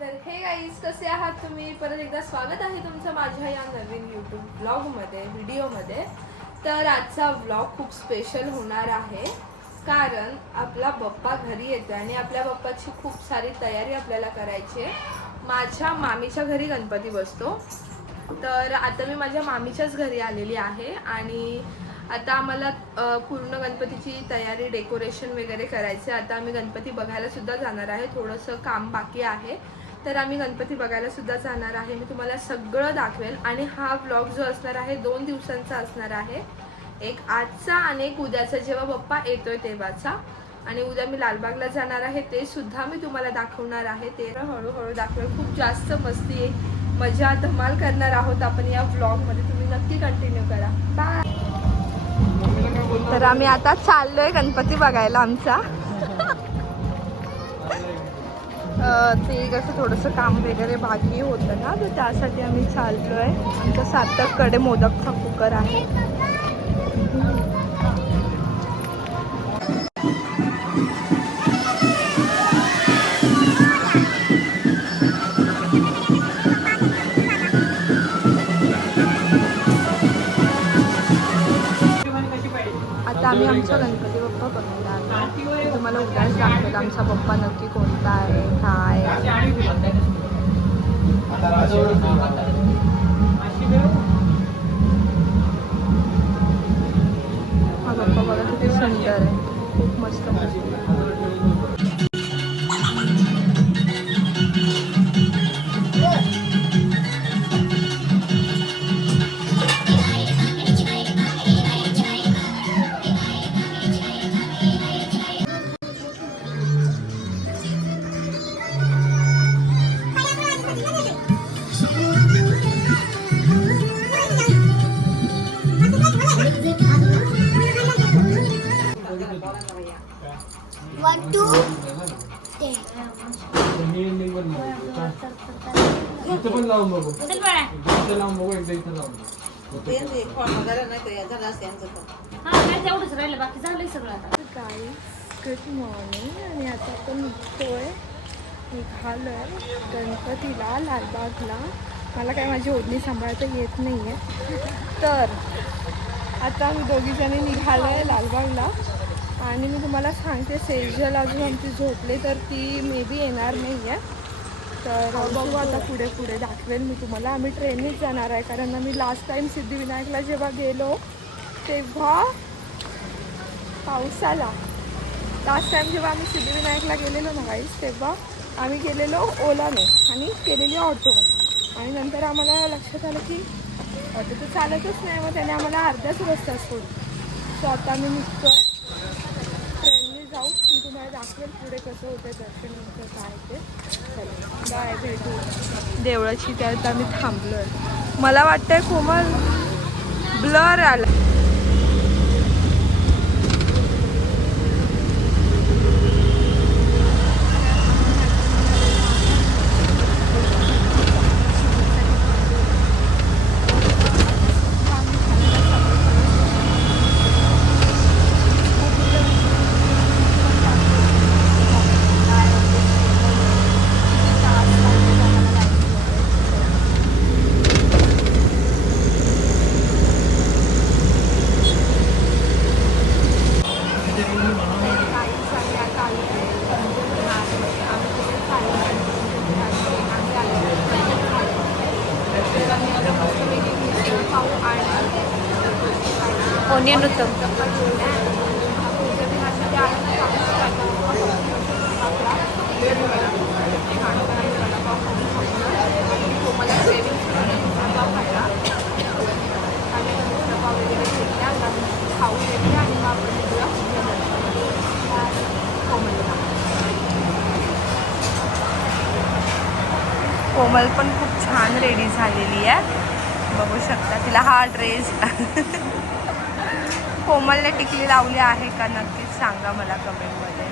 तर हे गाईज कसे आहात तुम्ही. परत एकदा स्वागत आहे तुमचं माझ्या या नवीन यूट्यूब ब्लॉगमध्ये व्हिडिओमध्ये. तर आजचा ब्लॉग खूप स्पेशल होणार आहे कारण आपला बाप्पा घरी येतो आणि आपल्या बाप्पाची खूप सारी तयारी आपल्याला करायची आहे. माझ्या मामीच्या घरी गणपती बसतो, तर आता मी माझ्या मामीच्याच घरी आलेली आहे आणि आता आम्हाला पूर्ण गणपतीची तयारी डेकोरेशन वगैरे करायचे. आता आम्ही गणपती बघायला सुद्धा जाणार आहे, थोडंसं काम बाकी आहे, तर आम्ही गणपती बघायला सुद्धा जाणार आहे. मी तुम्हाला सगळं दाखवेल आणि हा व्लॉग जो असणार आहे 2 दिवसांचा असणार आहे, एक आजचा आणि एक उद्याचा जेव्हा बाप्पा येतोय तेव्हाचा. आणि उद्या मी लालबागला जाणार आहे, ते सुद्धा मी तुम्हाला दाखवणार आहे. ते हळूहळू दाखवेल. खूप जास्त मस्ती मजा धमाल करणार आहोत आपण या व्लॉगमध्ये. तुम्ही नक्की कंटिन्यू करा. बाय. तर आम्ही आता चाललोय गणपती बघायला आमचा. ते कसं थोडंसं काम वगैरे बाकी होतं ना, तर त्यासाठी आम्ही चाललोय. आमच्या सार्थककडे मोदकचा कुकर आहे. आता आम्ही आमचा गणपती बाप्पा बघायला आलो. तुम्हाला उद्याच दाखवेल आमचा बाप्पा नक्की कोणता आहे, काय. हा बाप्पा बघा किती सुंदर आहे, खूप मस्त पण लावून बघू इथं लावून बघू एकदा इथं लावून गुड मॉर्निंग. आणि आता आपण निघालोय गणपतीला लालबागला. मला काय माझी ओढणी सांभाळता येत नाही आहे, तर आता आम्ही दोघीजणी निघालोय लालबागला. आणि मी तुम्हाला सांगते, सेजल अजून आमची झोपले, तर ती मे बी येणार नाही आहे. तर बघू आता पुढे पुढे दाखवेल मी तुम्हाला. आम्ही ट्रेननेच जाणार आहे कारण आम्ही लास्ट टाईम सिद्धिविनायकला जेव्हा गेलो तेव्हा पाऊस आला. लास्ट टाईम जेव्हा आम्ही सिद्धिविनायकला गेलेलो ना गाईस, तेव्हा आम्ही गेलेलो ओलाने आणि केलेली ऑटो. आणि नंतर आम्हाला लक्षात आलं की ऑटो तर चालतच नाही, मग त्याने आम्हाला अर्ध्याच रस्ता सोडला. सो आता आम्ही निघतो आहे, ट्रेनने जाऊ. मी तुम्हाला दाखवेल पुढे कसं होतं दर्शन वगैरे काय ते. चला बाय, भेटू देवळाची. त्यात आम्ही थांबलो आहे. मला वाटतंय कोमल ब्लर आला. ओनियन उत्तम. कोमल पण खूप छान रेडी झालेली आहे, बघू शकता. तिला हा ड्रेस कोमलने टिकली लावली आहे का नक्कीच सांगा मला कमेंटमध्ये.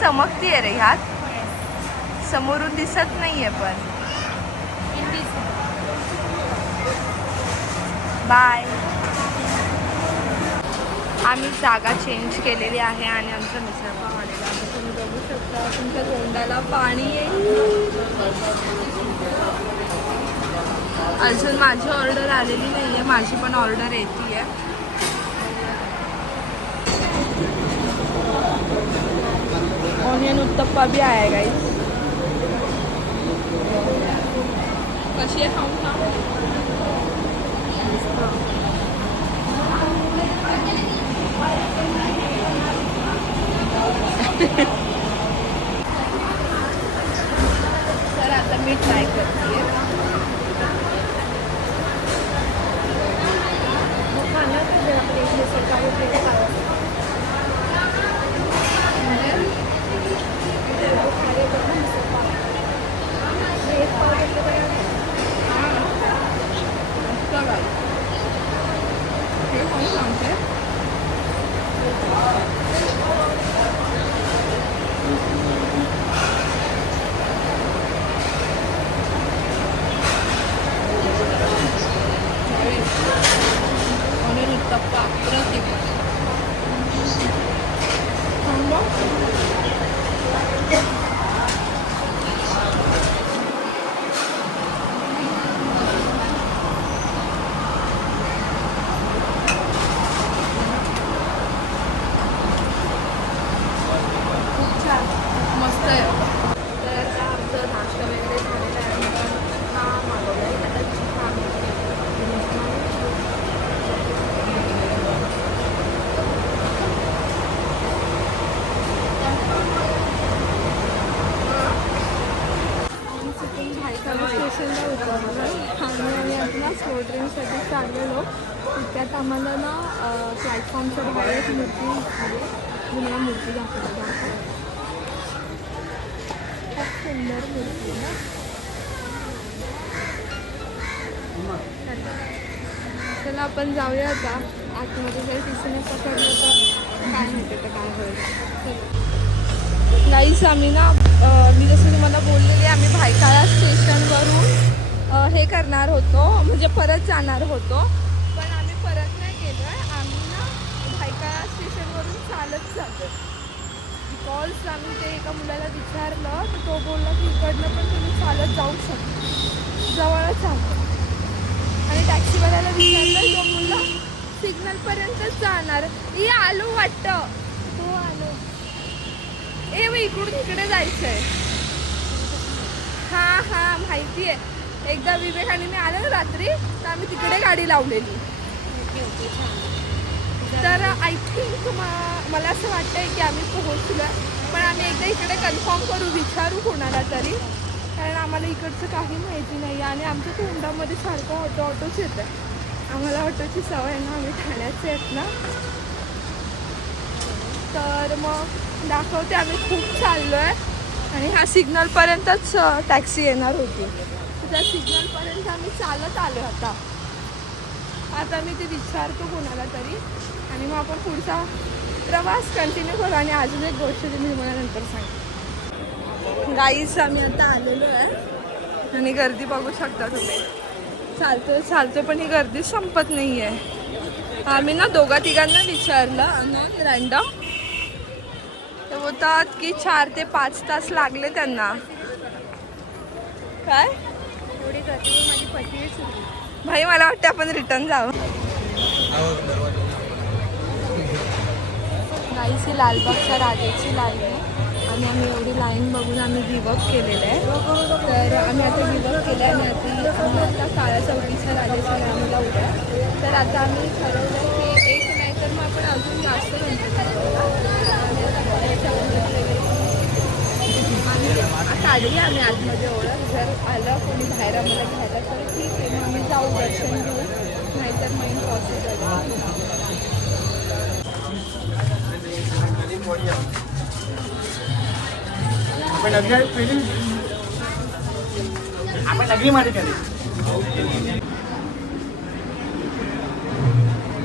चमकती आहे रे ह्यात, समोरून दिसत नाहीये पण. बाय. आम्ही जागा चेंज केलेली आहे आणि आमचं मिसळपाव आलेला आहे. तुम्ही बघू शकता, तुमच्या तोंडाला पाणी येईल. अजून माझी ऑर्डर आलेली नाही आहे, माझी पण ऑर्डर येते आहे. ऑनियन उत्तप्पा भी आहे गाईस. कशी आहे खाऊन खा. तर आता मी ट्राय करते. हे कोण सांगते. ऑनियन उत्तप्पा अप्रतिम. मस्त आहे. तर आता आमचं नाश्ता वगैरे झालेला आहे. आपण चहा मागवला आहे. आता चहा स्टेशनला उतरलो आणि आता स्लो ट्रेनसाठी चाललेलो. त्यात आम्हाला ना प्लॅटफॉर्मच्या बाहेर एक मूर्ती दिसली. तुम्हाला मूर्ती दाखवतो. खूप सुंदर मूर्ती आहे ना. चला आपण जाऊया आता आतमध्ये. जर टिसूने पकडलं तर काय माहिती तर काय होईल. नाहीच आम्ही ना मी जसं तुम्हाला बोललेली आम्ही भायखळा स्टेशनवरून हे करणार होतो, म्हणजे परत जाणार होतो. पण आम्ही परत नाही गेलो आहे. आम्ही ना भायखळा स्टेशनवरून चालत जातो. बिकॉज आम्ही ते एका मुलाला विचारलं तर तो बोलला की इकडनं पण तुम्ही चालत जाऊ शकता, जवळच आहे. आणि टॅक्सीवाल्याला विचारलं तो बोलला सिग्नलपर्यंतच जाणार. ये आलो वाटतं. हो आलो. ए मग इकडून इकडे जायचं आहे. हां हां माहिती आहे. एकदा विवेक आणि मी आले ना रात्री तर आम्ही तिकडे गाडी लावलेली. तर आय थिंक मला असं वाटतं आहे की आम्ही पोहोचलो आहे. पण आम्ही एकदा इकडे कन्फर्म करू, विचारू कोणाला तरी, कारण आम्हाला इकडचं काही माहिती नाही. आणि आमच्या तोंडामध्ये सारखं ऑटोच येतं आहे. आम्हाला ऑटोची सवय ना, आम्ही ठाण्याचे आहेत ना. तर मग दाखवते. आम्ही खूप चाललो आहे आणि ह्या सिग्नलपर्यंतच टॅक्सी येणार होती. त्या सिग्नलपर्यंत आम्ही चालत आलो. आता मी ते विचारतो कोणाला तरी आणि मग आपण पुढचा प्रवास कंटिन्यू करू. आणि अजून एक गोष्ट ती मी मला नंतर सांग. गाईस आम्ही आता आलेलो आहे आणि गर्दी बघू शकता तुम्ही. चालतो पण ही गर्दी संपत नाही आहे. आम्ही ना दोघा तिघांना विचारलं नॉन रँडम, ते बोलतात की 4 ते 5 तास लागले त्यांना. काय एवढी गर्दी माझी पतीच होती. भाई मला वाटतं आपण रिटर्न जावं. गाईस ही लालबागच्या राजाची लाईन आहे आणि आम्ही एवढी लाईन बघून आम्ही गिवअप केलेलं आहे. तर आम्ही आता गिवअप केलं आणि आता काळ्या चौकीच्या राजाच्या लाईनला उभ्या. तर आता आम्ही ठरवलं की एक नाही तर मग आपण अजून जास्त काढली आम्ही आतमध्ये ओळख. जर आलं कोणी बाहेर आम्हाला घ्यायला तर ठीक आहे, मग आम्ही जाऊ दर्शन घेऊ, नाहीतर मग इम्पॉसिबल.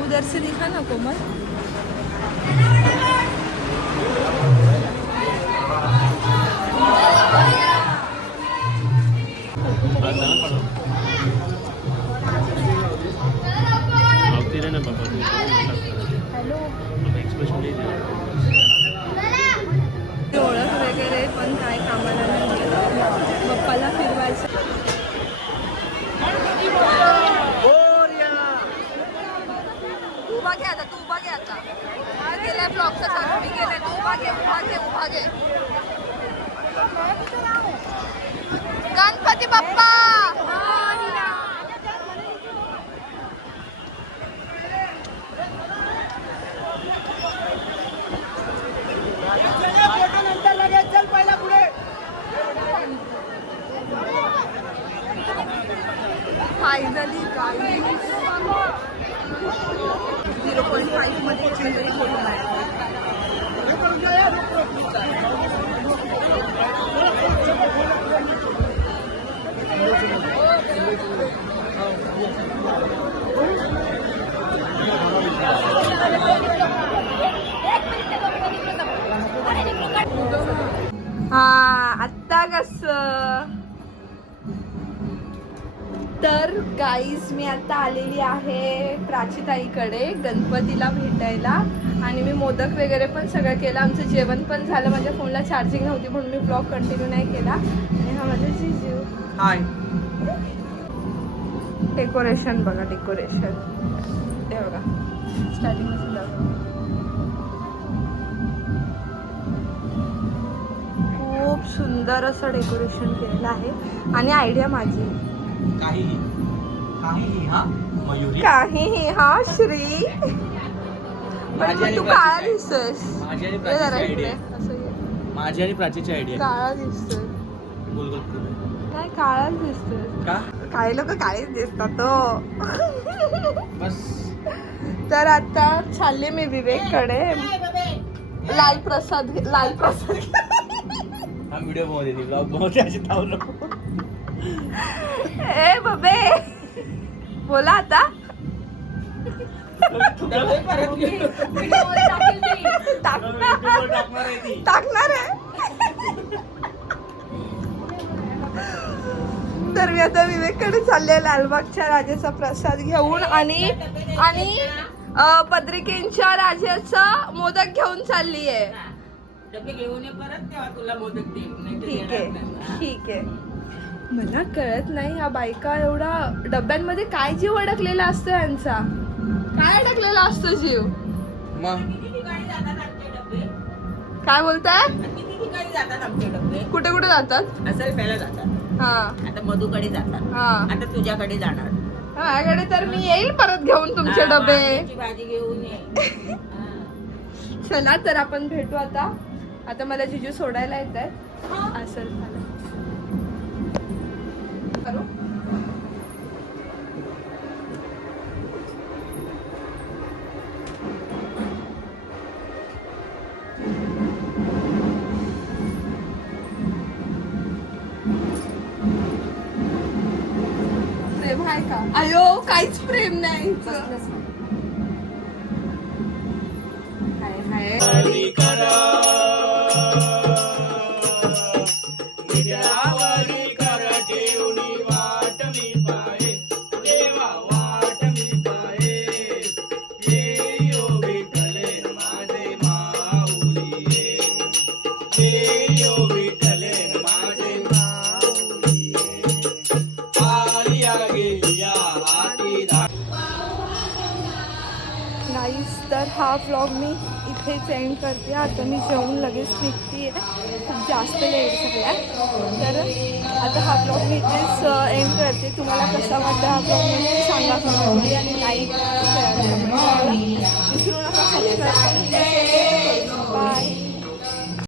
उधर से दिखा ना कोमल. ओळख वगैरे पण काय कामाला नाही. पप्पाला फिरवायचं. गणपती बाप्पा. फायनली 0.5 मध्ये कुठेतरी फोटो काढला. हा आत्ता कसं. तर गाईज मी आता आलेली आहे प्राचीताईकडे गणपतीला भेटायला आणि मी मोदक वगैरे पण सगळं केलं. आमचं जेवण पण झालं. माझ्या फोनला चार्जिंग नव्हती म्हणून मी ब्लॉग कंटिन्यू नाही केला. आणि हा माझा जीजू. हाय. डेकोरेशन बघा, डेकोरेशन ते बघा स्टार्टिंग खूप सुंदर असं डेकोरेशन केलेलं आहे. आणि आयडिया माझी काहीही हा मयुरी. काहीही हा श्री. पण तू काळा दिसतोयस. माझी आणि प्राचीची आयडिया. माझी आणि प्राचीची आयडिया. काळा दिसतोय. गोल गोल काय काळा दिसतोय का? काही लोक काळेच दिसतात तो. बस. तर आता चालले मी विवेककडे. लाल प्रसाद हा व्हिडिओ मध्ये ब्लॉग मध्ये अशी धावू नको. ए बबे बोला आता. टाकणार आहे. तर मी आता विवेककडे चालले लालबागच्या राजाचा प्रसाद घेऊन आणि पत्रिकेंच्या राजाचा मोदक घेऊन चालली आहे. ठीक आहे ठीक आहे. मला कळत नाही ह्या बायका एवढा डब्यांमध्ये काय जीव अडकलेला असतो यांचा. काय अडकलेला असतो जीव. काय बोलताय. कुठे कुठे जातात. असं पहिला जातात. हा आता मधूकडे जातात. हा आता तुझ्याकडे जाणार. माझ्याकडे तर मी येईल परत घेऊन तुमचे डबे. वांग्याची भाजी घेऊन ये. चला तर आपण भेटू आता. आता मला जिजू सोडायला येत आहेत. असं झालं. प्रेम आहे का. अयो काहीच प्रेम नाही. हाय हाय. गाईस तर हा व्लॉग मी इथेच एंड करते. आता मी जेवून लगेच निघते आहे. खूप जास्त लेट झाला आहे. तर आता हा व्लॉग मी इथेच एंड करते. तुम्हाला कसा वाटतं हा व्लॉग म्हणजे सांगा कमेंटमध्ये आणि लाईक शेअर कमेंट करायला विसरू नका. सबस्क्राईब करून बाय.